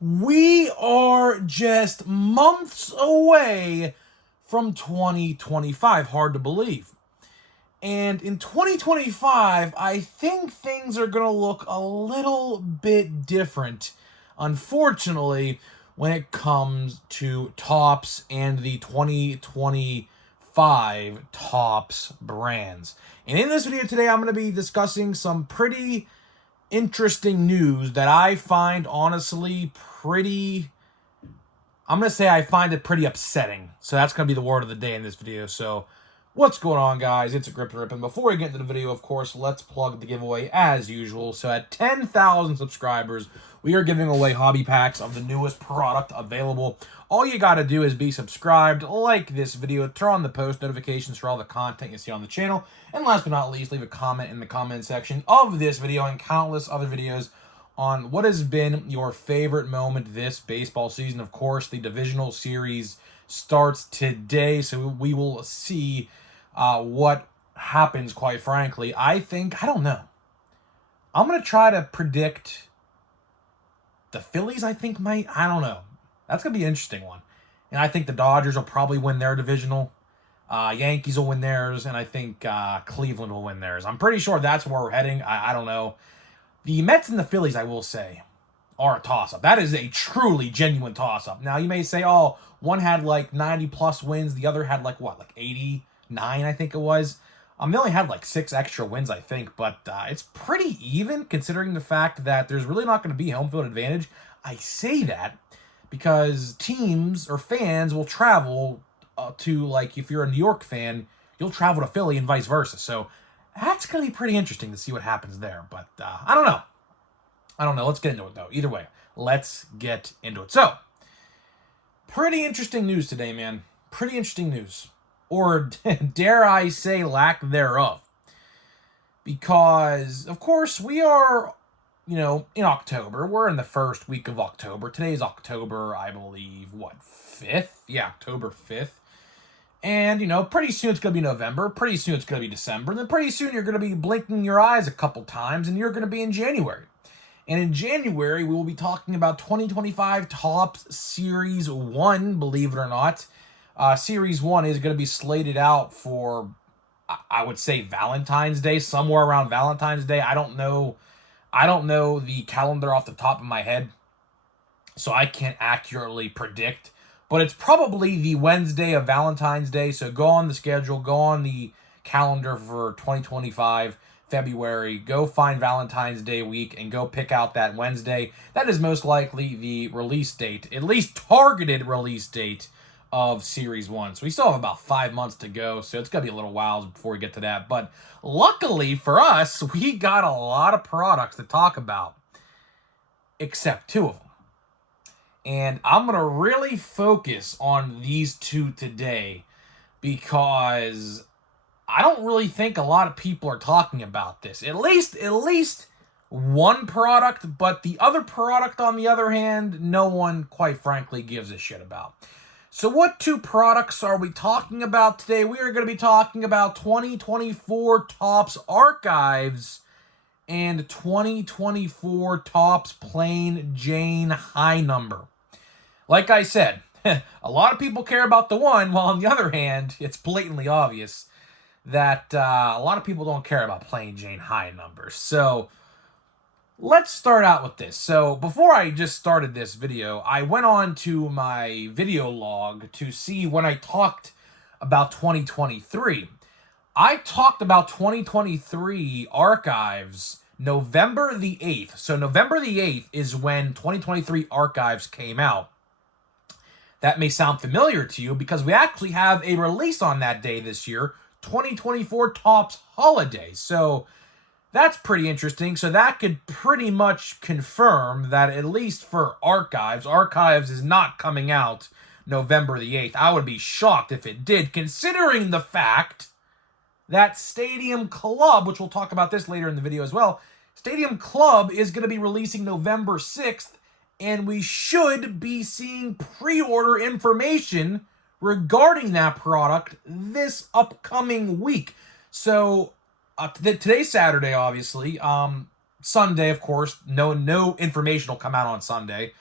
We are just months away from 2025. Hard to believe. And in 2025, I think things are going to look a little bit different, unfortunately, when it comes to Topps and the 2025 Topps brands. And in this video today, I'm going to be discussing some pretty interesting news that I find honestly I'm going to say I find it pretty upsetting. So that's going to be the word of the day in this video. So what's going on, guys? It's a Grip and Rip. And before we get into the video, of course, let's plug the giveaway as usual. So at 10,000 subscribers, we are giving away hobby packs of the newest product available. All you got to do is be subscribed, like this video, turn on the post notifications for all the content you see on the channel, and last but not least, leave a comment in the comment section of this video and countless other videos on what has been your favorite moment this baseball season. Of course, the divisional series starts today, so we will see what happens, quite frankly. I don't know. I'm going to try to predict the Phillies, I don't know. That's going to be an interesting one. And I think the Dodgers will probably win their divisional. Yankees will win theirs, and I think Cleveland will win theirs. I'm pretty sure that's where we're heading. I don't know. The Mets and the Phillies, I will say, are a toss-up. That is a truly genuine toss-up. Now, you may say, oh, one had like 90-plus wins. The other had like 89, I think it was. They only had like 6 extra wins, I think. But it's pretty even, considering the fact that there's really not going to be home field advantage. I say that because teams or fans will travel to, like, if you're a New York fan, you'll travel to Philly and vice versa. So that's going to be pretty interesting to see what happens there. But I don't know. Let's get into it, though. Either way, let's get into it. So, pretty interesting news today, man. Pretty interesting news. Or dare I say lack thereof. Because, of course, we are, in October. We're in the first week of October. Today's October, I believe, 5th? Yeah, October 5th. And, pretty soon it's going to be November. Pretty soon it's going to be December. And then pretty soon you're going to be blinking your eyes a couple times and you're going to be in January. And in January, we will be talking about 2025 Topps Series 1, believe it or not. Series 1 is going to be slated out for, I would say, Valentine's Day, somewhere around Valentine's Day. I don't know the calendar off the top of my head, so I can't accurately predict. But it's probably the Wednesday of Valentine's Day, so go on the schedule, go on the calendar for 2025 February, go find Valentine's Day week, and go pick out that Wednesday. That is most likely the release date, at least targeted release date, of Series 1. So we still have about 5 months to go, so it's going to be a little while before we get to that. But luckily for us, we got a lot of products to talk about, except 2 of them. And I'm going to really focus on these 2 today because I don't really think a lot of people are talking about this. At least one product, but the other product, on the other hand, no one, quite frankly, gives a shit about. So what 2 products are we talking about today? We are going to be talking about 2024 Topps Archives and 2024 Topps Plain Jane High Number. Like I said, a lot of people care about the one, while on the other hand, it's blatantly obvious that a lot of people don't care about Plain Jane High Numbers. So let's start out with this. So before I just started this video, I went on to my video log to see when I talked about 2023. I talked about 2023 Archives November the 8th. So November the 8th is when 2023 Archives came out. That may sound familiar to you because we actually have a release on that day this year, 2024 Topps Holiday. So that's pretty interesting. So that could pretty much confirm that, at least for Archives is not coming out November the 8th. I would be shocked if it did, considering the fact that Stadium Club, which we'll talk about this later in the video as well, Stadium Club is going to be releasing November 6th, and we should be seeing pre-order information regarding that product this upcoming week. So today's Saturday, obviously. Sunday, of course, no information will come out on Sunday.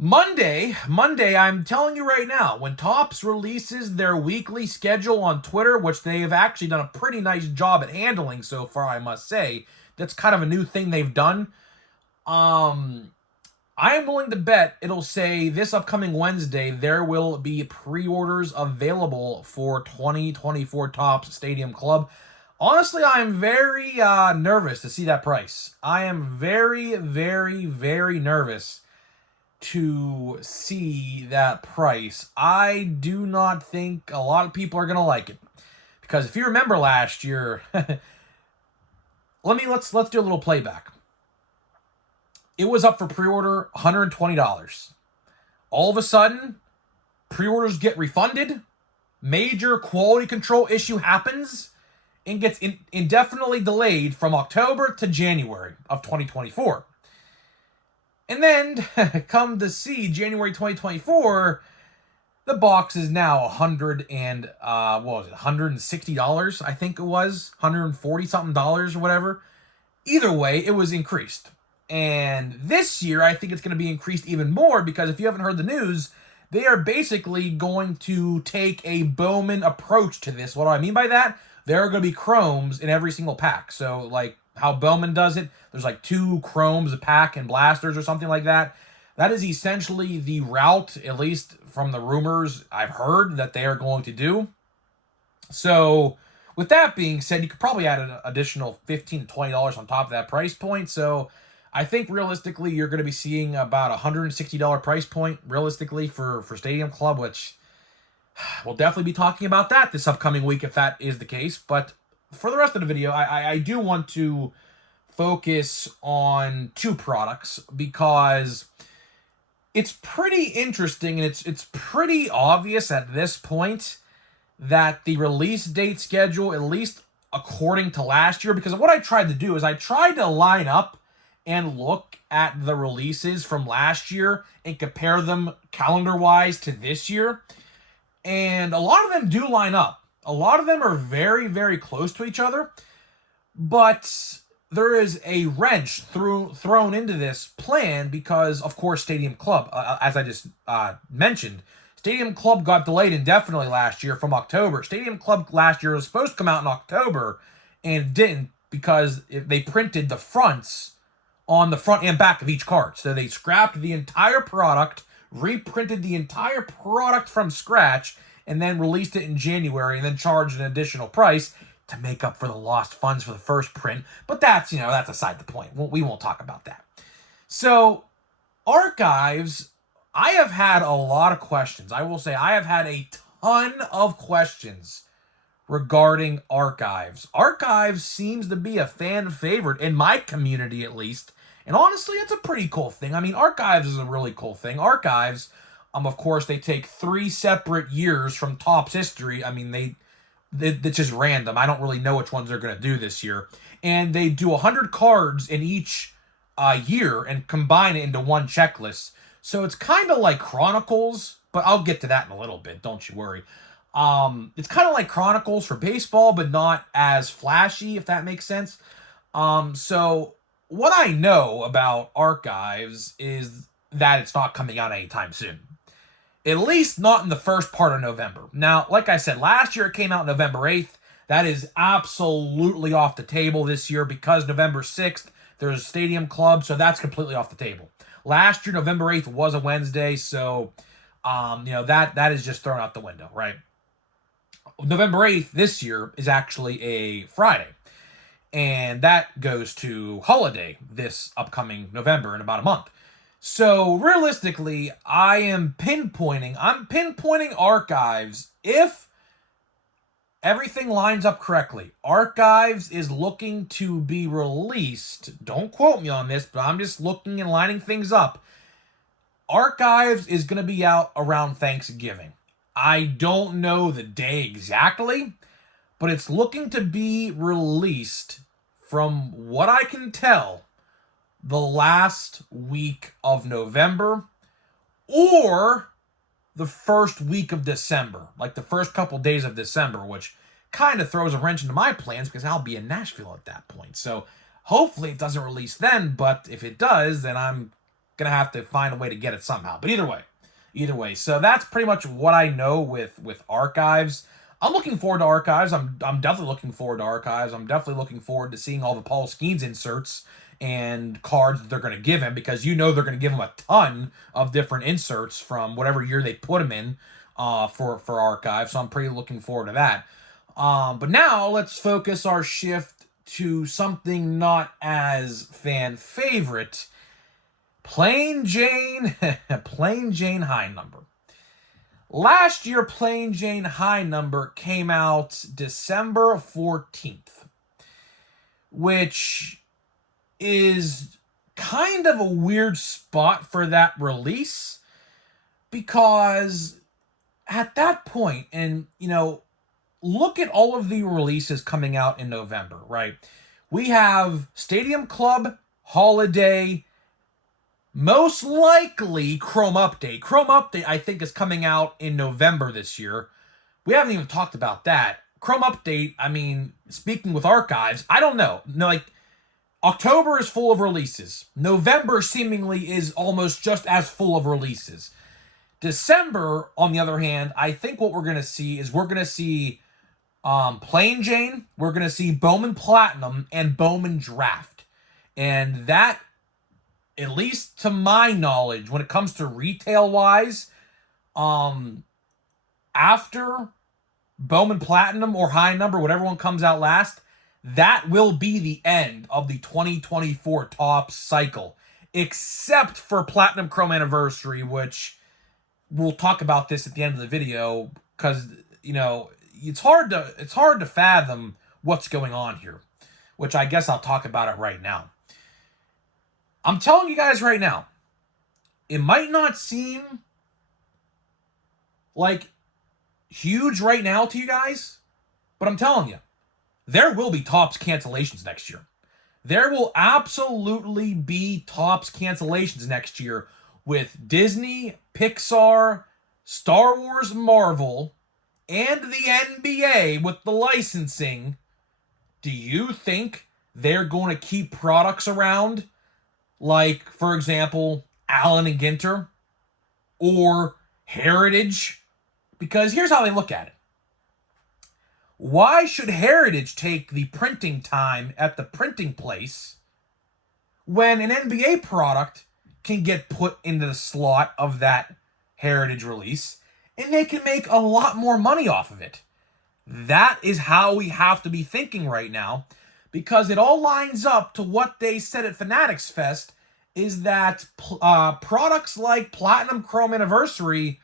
Monday, I'm telling you right now, when Topps releases their weekly schedule on Twitter, which they have actually done a pretty nice job at handling so far, I must say, that's kind of a new thing they've done. I am willing to bet it'll say this upcoming Wednesday there will be pre-orders available for 2024 Topps Stadium Club. Honestly, I'm very nervous to see that price. I am very, very, very nervous to see that price. I do not think a lot of people are going to like it. Because if you remember last year, let's do a little playback. It was up for pre-order $120. All of a sudden, pre-orders get refunded, major quality control issue happens, and gets indefinitely delayed from October to January of 2024. And then, come to see January 2024, the box is now $160, I think it was, $140 something dollars or whatever. Either way, it was increased. And this year, I think it's going to be increased even more because if you haven't heard the news, they are basically going to take a Bowman approach to this. What do I mean by that? There are going to be chromes in every single pack. So, like how Bowman does it, there's like 2 chromes a pack and blasters or something like that. That is essentially the route, at least from the rumors I've heard, that they are going to do. So, with that being said, you could probably add an additional $15 to $20 on top of that price point. So, I think realistically, you're going to be seeing about $160 price point, realistically, for Stadium Club, which we'll definitely be talking about that this upcoming week if that is the case. But for the rest of the video, I do want to focus on 2 products because it's pretty interesting and it's pretty obvious at this point that the release date schedule, at least according to last year, because what I tried to do is I tried to line up and look at the releases from last year and compare them calendar-wise to this year. And a lot of them do line up. A lot of them are very, very close to each other. But there is a wrench thrown into this plan because, of course, Stadium Club, as I just mentioned, Stadium Club got delayed indefinitely last year from October. Stadium Club last year was supposed to come out in October and didn't because they printed the fronts on the front and back of each card. So they scrapped the entire product, reprinted the entire product from scratch, and then released it in January and then charged an additional price to make up for the lost funds for the first print. But that's, that's aside the point. We won't talk about that. So, Archives, I have had a lot of questions. I will say I have had a ton of questions regarding Archives. Archives seems to be a fan favorite, in my community at least. And honestly, it's a pretty cool thing. I mean, Archives is a really cool thing. Archives, of course, they take 3 separate years from Topps history. I mean, it's just random. I don't really know which ones they're going to do this year. And they do 100 cards in each year and combine it into one checklist. So it's kind of like Chronicles, but I'll get to that in a little bit. Don't you worry. It's kind of like Chronicles for baseball, but not as flashy, if that makes sense. So what I know about Archives is that it's not coming out anytime soon. At least not in the first part of November. Now, like I said, last year it came out November 8th. That is absolutely off the table this year because November 6th, there's a Stadium Club, so that's completely off the table. Last year, November 8th was a Wednesday, so, that is just thrown out the window, right? November 8th this year is actually a Friday. And that goes to holiday this upcoming November in about a month. So realistically, I'm pinpointing Archives. If everything lines up correctly, Archives is looking to be released. Don't quote me on this, but I'm just looking and lining things up. Archives is going to be out around Thanksgiving. I don't know the day exactly, but it's looking to be released, from what I can tell, the last week of November or the first week of December, like the first couple days of December, which kind of throws a wrench into my plans because I'll be in Nashville at that point. So hopefully it doesn't release then, but if it does, then I'm gonna have to find a way to get it somehow. But either way. So that's pretty much what I know with archives. I'm looking forward to archives. I'm definitely looking forward to archives. I'm definitely looking forward to seeing all the Paul Skeens inserts and cards that they're going to give him, because you know they're going to give him a ton of different inserts from whatever year they put him in for archives. So I'm pretty looking forward to that. But now let's focus our shift to something not as fan favorite. Plain Jane, Plain Jane High Number. Last year, Plain Jane High Number came out December 14th, which is kind of a weird spot for that release, because at that point, and look at all of the releases coming out in November, right? We have Stadium Club, Holiday, most likely Chrome Update. Chrome Update, I think, is coming out in November this year. We haven't even talked about that. Chrome Update, I mean, speaking with archives, I don't know. No, like, October is full of releases. November seemingly is almost just as full of releases. December, on the other hand, I think what we're going to see is we're going to see Plain Jane, we're going to see Bowman Platinum, and Bowman Draft. And that, at least to my knowledge, when it comes to retail-wise, after Bowman Platinum or High Number, whatever one comes out last, that will be the end of the 2024 Topps cycle, except for Platinum Chrome Anniversary, which we'll talk about this at the end of the video, because it's hard to fathom what's going on here, which I guess I'll talk about it right now. I'm telling you guys right now, it might not seem like huge right now to you guys, but I'm telling you, there will be Topps cancellations next year. There will absolutely be Topps cancellations next year with Disney, Pixar, Star Wars, Marvel, and the NBA with the licensing. Do you think they're going to keep products around like, for example, Allen and Ginter or Heritage? Because here's how they look at it. Why should Heritage take the printing time at the printing place when an NBA product can get put into the slot of that Heritage release and they can make a lot more money off of it? That is how we have to be thinking right now, because it all lines up to what they said at Fanatics Fest, is that products like Platinum Chrome Anniversary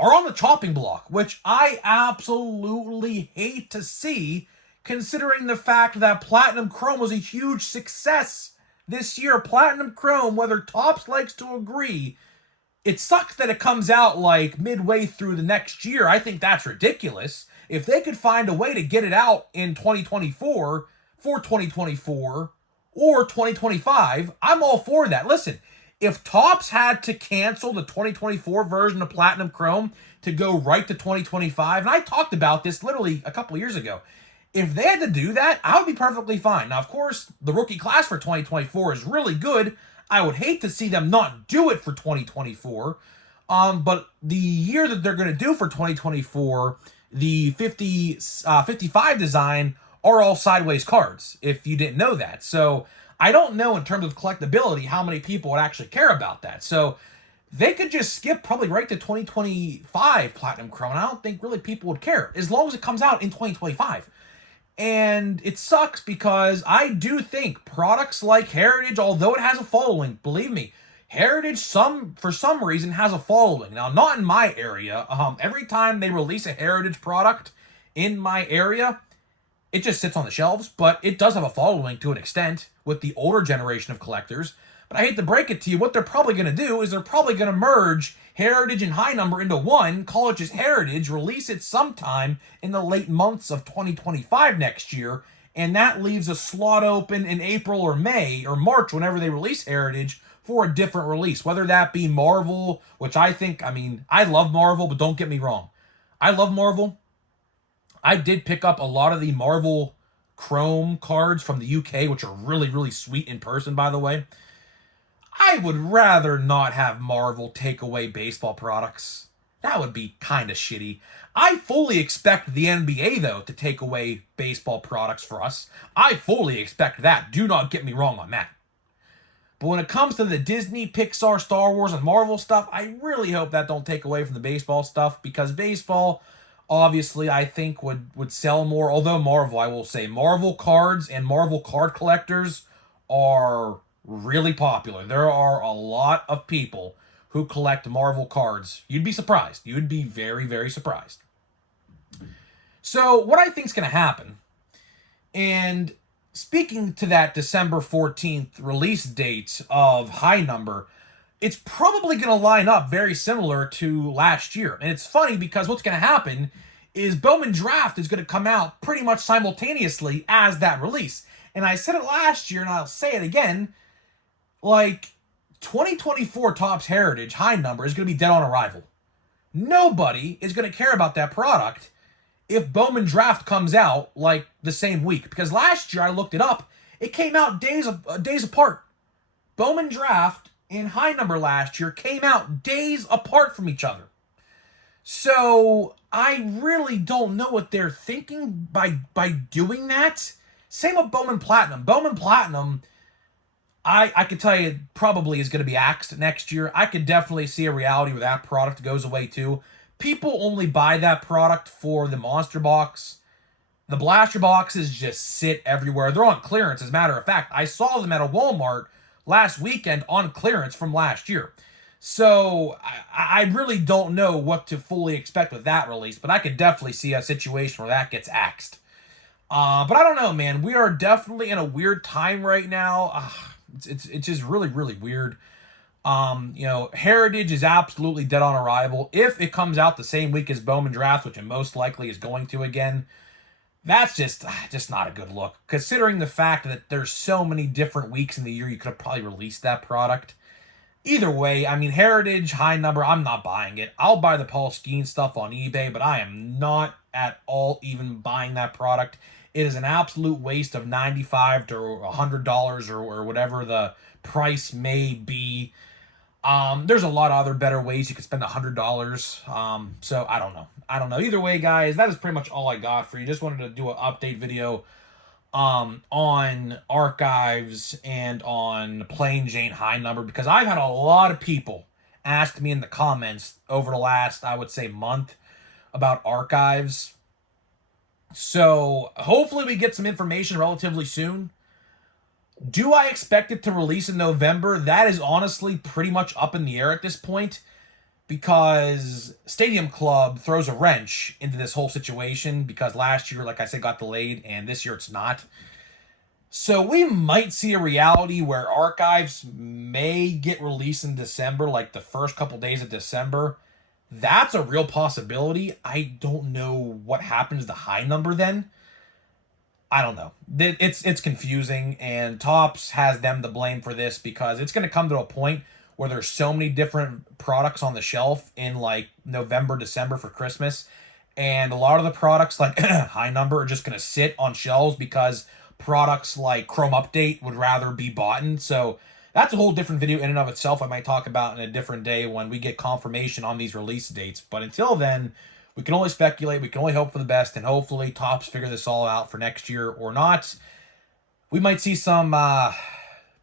are on the chopping block, which I absolutely hate to see, considering the fact that Platinum Chrome was a huge success this year. Platinum Chrome, whether Topps likes to agree, it sucks that it comes out like midway through the next year. I think that's ridiculous. If they could find a way to get it out in 2024, for 2024, or 2025, I'm all for that. Listen, if Topps had to cancel the 2024 version of Platinum Chrome to go right to 2025, and I talked about this literally a couple years ago, if they had to do that, I would be perfectly fine. Now, of course, the rookie class for 2024 is really good. I would hate to see them not do it for 2024. But the year that they're going to do for 2024, the 55 design are all sideways cards, if you didn't know that. So I don't know in terms of collectability how many people would actually care about that. So they could just skip probably right to 2025 Platinum Chrome, and I don't think really people would care, as long as it comes out in 2025. And it sucks because I do think products like Heritage, although it has a following, believe me, Heritage for some reason has a following. Now, not in my area. Every time they release a Heritage product in my area, it just sits on the shelves, but it does have a following to an extent with the older generation of collectors. But I hate to break it to you, what they're probably going to do is they're probably going to merge Heritage and High Number into one, call it just Heritage, release it sometime in the late months of 2025 next year, and that leaves a slot open in April or May or March, whenever they release Heritage, for a different release. Whether that be Marvel, which I love Marvel, but don't get me wrong. I love Marvel. I did pick up a lot of the Marvel Chrome cards from the UK, which are really, really sweet in person, by the way. I would rather not have Marvel take away baseball products. That would be kind of shitty. I fully expect the NBA, though, to take away baseball products for us. I fully expect that. Do not get me wrong on that. But when it comes to the Disney, Pixar, Star Wars, and Marvel stuff, I really hope that don't take away from the baseball stuff, because baseball, obviously, I think would sell more. Although Marvel, I will say, Marvel cards and Marvel card collectors are really popular. There are a lot of people who collect Marvel cards. You'd be surprised. You'd be very, very surprised. So what I think is going to happen, and speaking to that December 14th release date of High Number, it's probably going to line up very similar to last year. And it's funny because what's going to happen is Bowman Draft is going to come out pretty much simultaneously as that release. And I said it last year, and I'll say it again, like, 2024 Topps Heritage High Number is going to be dead on arrival. Nobody is going to care about that product if Bowman Draft comes out like the same week. Because last year I looked it up, it came out days apart. Bowman Draft and High Number last year came out days apart from each other. So I really don't know what they're thinking by doing that. Same with Bowman Platinum. Bowman Platinum, I could tell you, probably is going to be axed next year. I could definitely see a reality where that product goes away too. People only buy that product for the monster box. The blaster boxes just sit everywhere. They're on clearance, as a matter of fact. I saw them at a Walmart last weekend on clearance from last year. So I really don't know what to fully expect with that release, but I could definitely see a situation where that gets axed. But I don't know, man. We are definitely in a weird time right now. It's just really, really weird. Heritage is absolutely dead on arrival. If it comes out the same week as Bowman Draft, which it most likely is going to again, that's just not a good look. Considering the fact that there's so many different weeks in the year you could have probably released that product. Either way, I mean, Heritage, High Number, I'm not buying it. I'll buy the Paul Skeen stuff on eBay, but I am not at all even buying that product. It is an absolute waste of $95 to $100 or whatever the price may be. There's a lot of other better ways you could spend $100. So I don't know. Either way, guys, that is pretty much all I got for you. Just wanted to do an update video on archives and on Plain Jane High Number, because I've had a lot of people ask me in the comments over the last, I would say, month about archives. So hopefully we get some information relatively soon. Do I expect it to release in November? That is honestly pretty much up in the air at this point, because Stadium Club throws a wrench into this whole situation, because last year, like I said, got delayed, and this year it's not. So we might see a reality where archives may get released in December, like the first couple days of December. That's a real possibility. I don't know what happens to High Number then. I don't know. It's confusing, and Topps has them to blame for this, because it's going to come to a point where there's so many different products on the shelf in like November, December for Christmas, and a lot of the products like High Number are just going to sit on shelves because products like Chrome Update would rather be bought in. So that's a whole different video in and of itself I might talk about in a different day when we get confirmation on these release dates. But until then, we can only speculate, we can only hope for the best, and hopefully Topps figure this all out for next year or not. We might see some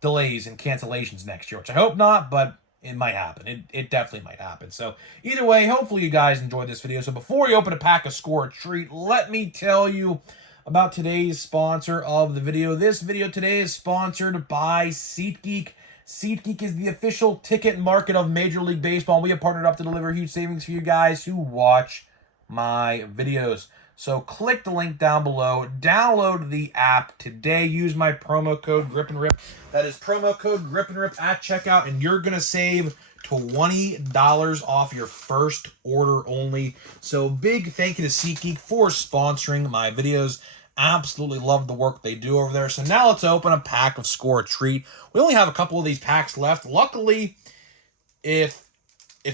delays and cancellations next year, which I hope not, but it might happen. It definitely might happen. So either way, hopefully you guys enjoyed this video. So before you open a pack of Score a Treat, let me tell you about today's sponsor of the video. This video today is sponsored by SeatGeek. SeatGeek is the official ticket market of Major League Baseball, and we have partnered up to deliver huge savings for you guys who watch my videos. So click the link down below, download the app today, use my promo code GRIPANDRIP. That is promo code GRIPANDRIP at checkout, and you're gonna save $20 off your first order only. So big thank you to SeatGeek for sponsoring my videos. Absolutely love the work they do over there. So now let's open a pack of Score a Treat. We only have a couple of these packs left. Luckily, if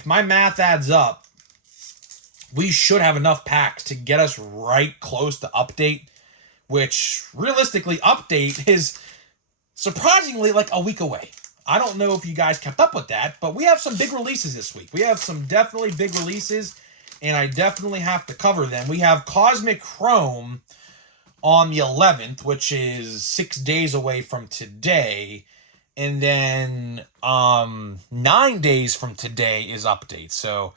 my math adds up, we should have enough packs to get us right close to update, which realistically update is surprisingly like a week away. I don't know if you guys kept up with that, but we have some big releases this week. We have some definitely big releases, and I definitely have to cover them. We have Cosmic Chrome on the 11th, which is 6 days away from today. And then 9 days from today is update. So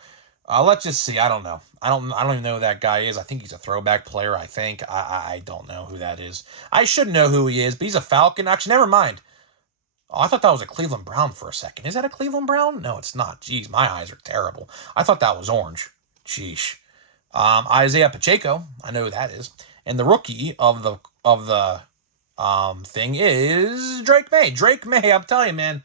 let's just see. I don't know. I don't even know who that guy is. I think he's a throwback player. I don't know who that is. I should know who he is, but he's a Falcon. Actually, never mind. Oh, I thought that was a Cleveland Brown for a second. Is that a Cleveland Brown? No, it's not. Jeez, my eyes are terrible. I thought that was orange. Sheesh. Isaiah Pacheco. I know who that is. And the rookie of the thing is Drake May. Drake May, I'm telling you, man.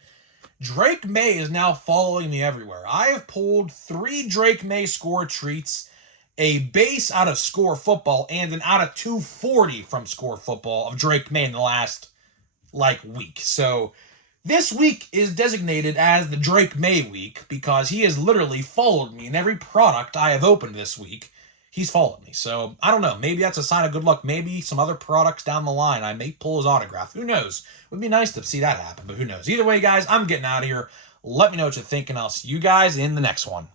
Drake May is now following me everywhere. I have pulled 3 Drake May score treats, a base out of Score Football, and an out of 240 from Score Football of Drake May in the last, week. So this week is designated as the Drake May week because he has literally followed me in every product I have opened this week. He's followed me. So, I don't know. Maybe that's a sign of good luck. Maybe some other products down the line, I may pull his autograph. Who knows? It would be nice to see that happen, but who knows? Either way, guys, I'm getting out of here. Let me know what you think, and I'll see you guys in the next one.